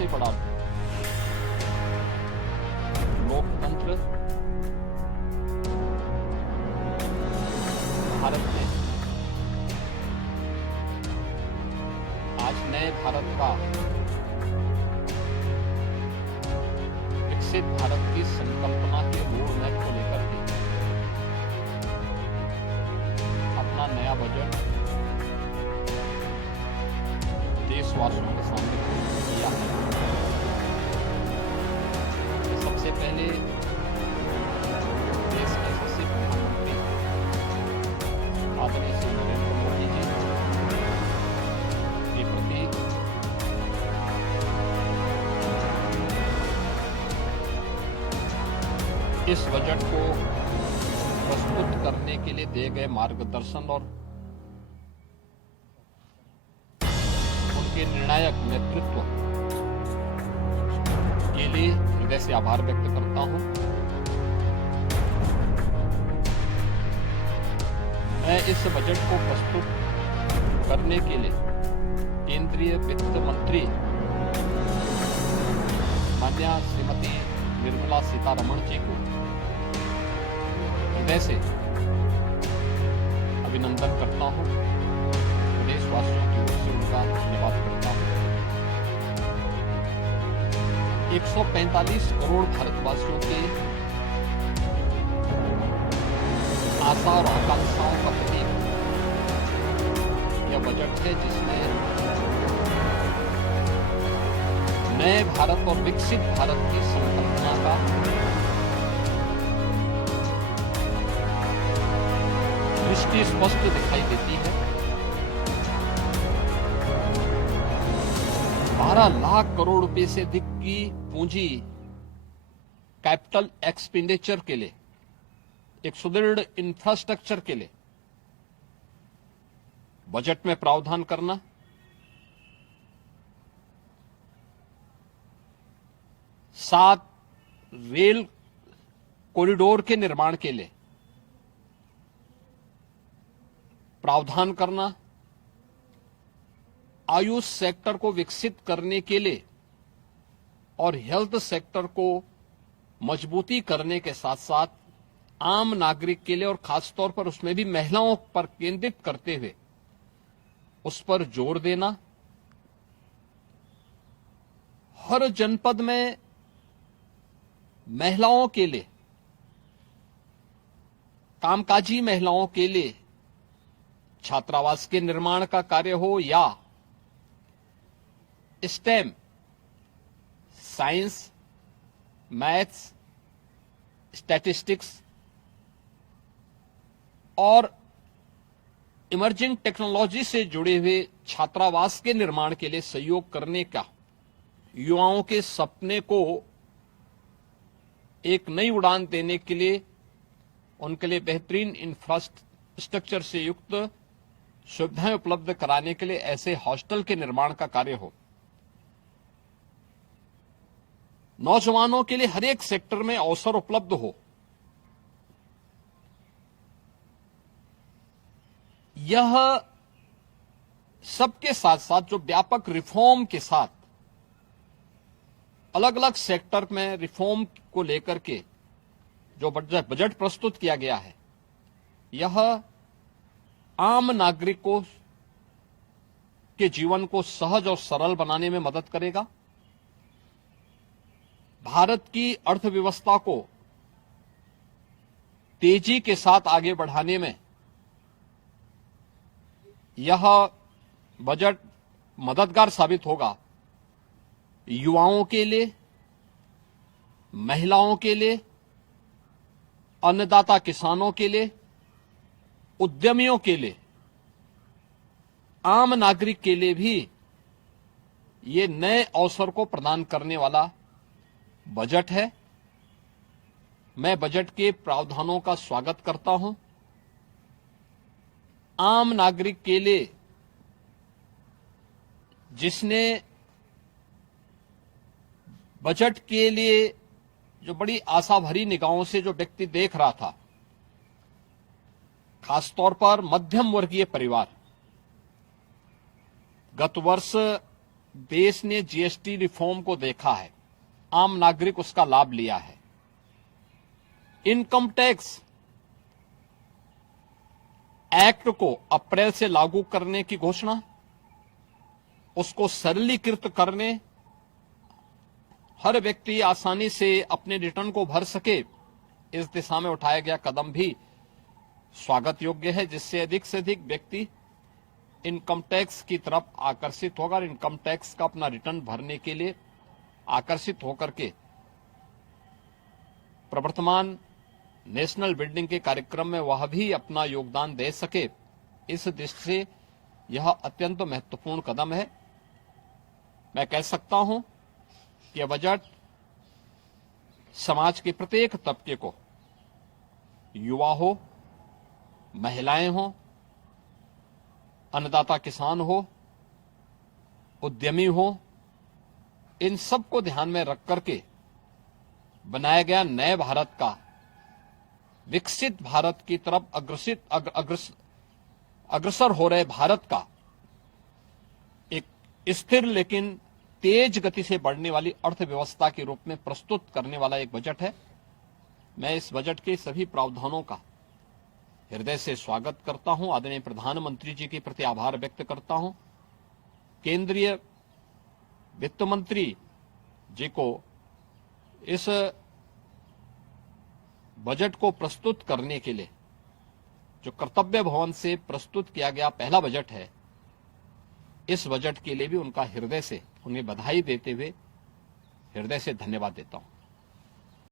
सबसे बड़ा लोकतंत्र भारत में आज नए भारत का, विकसित भारत की संकल्पना के रोड मैप को लेकर के अपना नया बजट देशवासियों के सामने किया है। सबसे पहले देश के यशस्वी प्रधानमंत्री आदरणीय श्री नरेंद्र मोदी जी के प्रति इस बजट को प्रस्तुत करने के लिए दिए गए मार्गदर्शन और उनके निर्णायक नेतृत्व के लिए हृदय से आभार व्यक्त करता हूं। मैं इस बजट को प्रस्तुत करने के लिए केंद्रीय वित्त मंत्री माननीय श्रीमती निर्मला सीतारमण जी को हृदय से अभिनंदन करता हूं। देशवासियों की ओर से उनका धन्यवाद करता हूं। 145 करोड़ भारतवासियों के आशा और आकांक्षाओं का प्रतीक यह बजट है, जिसमें नए भारत और विकसित भारत की संकल्पना का दृष्टि स्पष्ट दिखाई देती है। 12 लाख करोड़ रुपए से अधिक की पूंजी कैपिटल एक्सपेंडिचर के लिए, एक सुदृढ़ इंफ्रास्ट्रक्चर के लिए बजट में प्रावधान करना, सात रेल कॉरिडोर के निर्माण के लिए प्रावधान करना, आयुष सेक्टर को विकसित करने के लिए और हेल्थ सेक्टर को मजबूती करने के साथ साथ आम नागरिक के लिए और खासतौर पर उसमें भी महिलाओं पर केंद्रित करते हुए उस पर जोर देना, हर जनपद में महिलाओं के लिए, कामकाजी महिलाओं के लिए छात्रावास के निर्माण का कार्य हो या स्टेम, साइंस, मैथ्स, स्टैटिस्टिक्स और इमर्जिंग टेक्नोलॉजी से जुड़े हुए छात्रावास के निर्माण के लिए सहयोग करने का, युवाओं के सपने को एक नई उड़ान देने के लिए उनके लिए बेहतरीन इंफ्रास्ट्रक्चर से युक्त सुविधाएं उपलब्ध कराने के लिए ऐसे हॉस्टल के निर्माण का कार्य हो, नौजवानों के लिए हर एक सेक्टर में अवसर उपलब्ध हो, यह सबके साथ साथ जो व्यापक रिफॉर्म के साथ अलग अलग सेक्टर में रिफॉर्म को लेकर के जो बजट प्रस्तुत किया गया है, यह आम नागरिकों के जीवन को सहज और सरल बनाने में मदद करेगा, भारत की अर्थव्यवस्था को तेजी के साथ आगे बढ़ाने में यह बजट मददगार साबित होगा। युवाओं के लिए, महिलाओं के लिए, अन्नदाता किसानों के लिए, उद्यमियों के लिए, आम नागरिक के लिए भी ये नए अवसर को प्रदान करने वाला बजट है। मैं बजट के प्रावधानों का स्वागत करता हूं। आम नागरिक के लिए, जिसने बजट के लिए जो बड़ी आशा भरी निगाहों से जो व्यक्ति देख रहा था, खासतौर पर मध्यम वर्गीय परिवार, गत वर्ष देश ने जीएसटी रिफॉर्म को देखा है, आम नागरिक उसका लाभ लिया है। इनकम टैक्स एक्ट को अप्रैल से लागू करने की घोषणा, उसको सरलीकृत करने, हर व्यक्ति आसानी से अपने रिटर्न को भर सके, इस दिशा में उठाया गया कदम भी स्वागत योग्य है, जिससे अधिक से अधिक व्यक्ति इनकम टैक्स की तरफ आकर्षित होगा और इनकम टैक्स का अपना रिटर्न भरने के लिए आकर्षित होकर के प्रवर्तमान नेशनल बिल्डिंग के कार्यक्रम में वह भी अपना योगदान दे सके। इस दृष्टि से यह अत्यंत महत्वपूर्ण कदम है। मैं कह सकता हूं कि यह बजट समाज के प्रत्येक तबके को, युवा हो, महिलाएं हो, अन्नदाता किसान हो, उद्यमी हो, इन सबको ध्यान में रख करके बनाया गया नए भारत का, विकसित भारत की तरफ अग्रसर हो रहे भारत का एक स्थिर लेकिन तेज गति से बढ़ने वाली अर्थव्यवस्था के रूप में प्रस्तुत करने वाला एक बजट है। मैं इस बजट के सभी प्रावधानों का हृदय से स्वागत करता हूं। आदरणीय प्रधानमंत्री जी के प्रति आभार व्यक्त करता हूं। केंद्रीय वित्त मंत्री जी को इस बजट को प्रस्तुत करने के लिए, जो कर्तव्य भवन से प्रस्तुत किया गया पहला बजट है, इस बजट के लिए भी उनका हृदय से उन्हें बधाई देते हुए हृदय से धन्यवाद देता हूं।